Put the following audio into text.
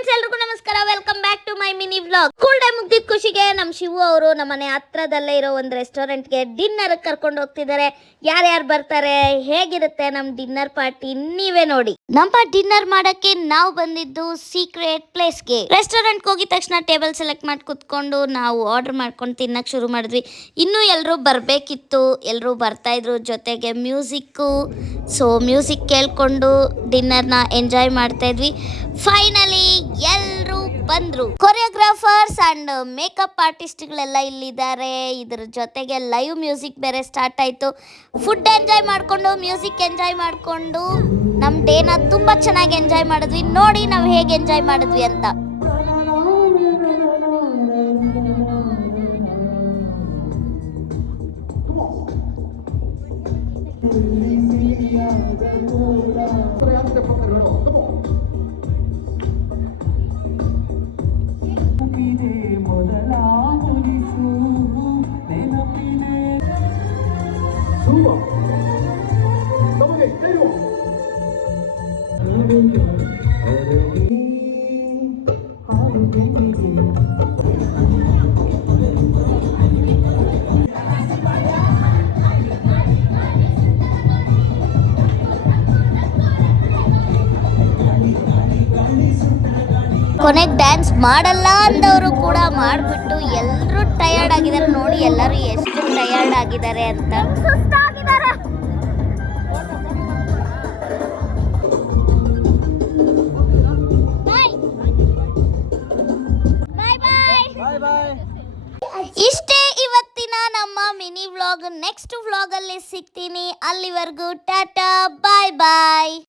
Friends, ಎಲ್ರಿಗೂ ನಮಸ್ಕಾರ. Welcome back to my mini vlog. School time ಮುಗ್ದಿದ್ದ ಖುಷಿಗೆ ನಮ್ಮ ಶಿವು ಅವರು ನಮ್ಮನೆ ಹತ್ರದಲ್ಲೇ ಇರೋ ಒಂದು ರೆಸ್ಟೋರೆಂಟ್ಗೆ ಡಿನ್ನರ್ ಕರ್ಕೊಂಡು ಹೋಗ್ತಿದ್ದಾರೆ. ಯಾರ್ಯಾರು ಬರ್ತಾರೆ, ಹೇಗಿರುತ್ತೆ ನಮ್ಮ ಡಿನ್ನರ್ ಪಾರ್ಟಿ ನೀವೇ ನೋಡಿ. ನಮ್ಮ ಡಿನ್ನರ್ ಮಾಡಕ್ಕೆ ನಾವು ಬಂದಿದ್ದು ಸೀಕ್ರೆಟ್ ಪ್ಲೇಸ್ಗೆ. ರೆಸ್ಟೋರೆಂಟ್ಗೆ ಹೋಗಿದ ತಕ್ಷಣ ಟೇಬಲ್ ಸೆಲೆಕ್ಟ್ ಮಾಡಿ ಕುತ್ಕೊಂಡು ನಾವು ಆರ್ಡರ್ ಮಾಡ್ಕೊಂಡು ತಿನ್ನಕ್ಕೆ ಶುರು ಮಾಡಿದ್ವಿ. ಇನ್ನೂ ಎಲ್ಲರೂ ಬರಬೇಕಿತ್ತು, ಎಲ್ಲರೂ ಬರ್ತಾ ಇದ್ರು. ಜೊತೆಗೆ ಮ್ಯೂಸಿಕ್ಕು, ಸೊ ಮ್ಯೂಸಿಕ್ ಕೇಳ್ಕೊಂಡು ಡಿನ್ನರ್ನ ಎಂಜಾಯ್ ಮಾಡ್ತಾ ಇದ್ವಿ. ಫೈನಲಿ ಎಲ್ಲರೂ ಬಂದ್ರು. ಕೊರಿಯೋಗ್ರಾಫರ್ಸ್ ಅಂಡ್ ಮೇಕಪ್ ಆರ್ಟಿಸ್ಟ್ಗಳೆಲ್ಲ ಇಲ್ಲಿದ್ದಾರೆ. ಇದ್ರ ಜೊತೆಗೆ ಲೈವ್ ಮ್ಯೂಸಿಕ್ ಬೇರೆ ಸ್ಟಾರ್ಟ್ ಆಯ್ತು. ಫುಡ್ ಎಂಜಾಯ್ ಮಾಡ್ಕೊಂಡು, ಮ್ಯೂಸಿಕ್ ಎಂಜಾಯ್ ಮಾಡ್ಕೊಂಡು ನಮ್ಮ ಡೇನ ತುಂಬಾ ಚೆನ್ನಾಗಿ ಎಂಜಾಯ್ ಮಾಡಿದ್ವಿ. ನೋಡಿ ನಾವು ಹೇಗೆ ಎಂಜಾಯ್ ಮಾಡಿದ್ವಿ ಅಂತ. ಕೊನೆಗೆ ಡ್ಯಾನ್ಸ್ ಮಾಡಲ್ಲ ಅಂದವರು ಕೂಡ ಮಾಡಿಬಿಟ್ಟು ಎಲ್ಲರೂ ಟಯರ್ಡ್ ಆಗಿದ್ದಾರೆ. ನೋಡಿ ಎಲ್ಲರೂ ಎಷ್ಟು ಟಯರ್ಡ್ ಆಗಿದ್ದಾರೆ ಅಂತ. ಇಷ್ಟೇ ಇವತ್ತಿನ ನಮ್ಮ ಮಿನಿ ವ್ಲಾಗ್. ನೆಕ್ಸ್ಟ್ ವ್ಲಾಗ್ ಅಲ್ಲಿ ಸಿಗ್ತೀನಿ. ಅಲ್ಲಿವರೆಗೂ ಟಾಟಾ, ಬಾಯ್ ಬಾಯ್.